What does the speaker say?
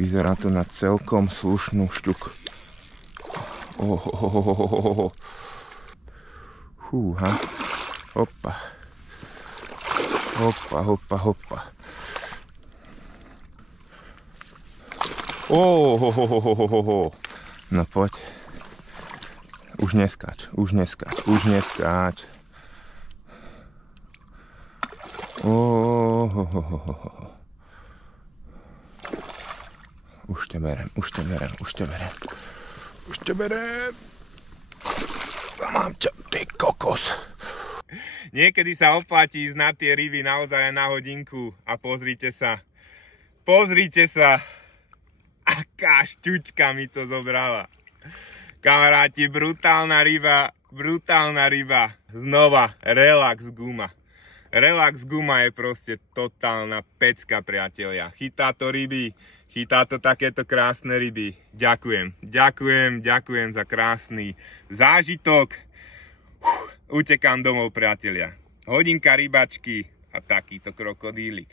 Vyzerá to na celkom slušnú šťuk. Fúha. Hopa. Hopa, hopa, hopa. No poď. Už neskáč, už neskáč, už neskáč. Už ťa berem, už ťa berem, už ťa berem. Už ťa berem. Mám ťa, ty kokos. Niekedy sa oplatí ísť na tie ryby naozaj na hodinku a pozrite sa. Pozrite sa. Aká šťučka mi to zobrala. Kamaráti, brutálna ryba, brutálna ryba. Znova, relax guma. Relax guma je proste totálna pecka, priatelia. Chytá to ryby, chytá to takéto krásne ryby. Ďakujem, ďakujem, ďakujem za krásny zážitok. Utekám domov, priatelia. Hodinka rybačky a takýto krokodílik.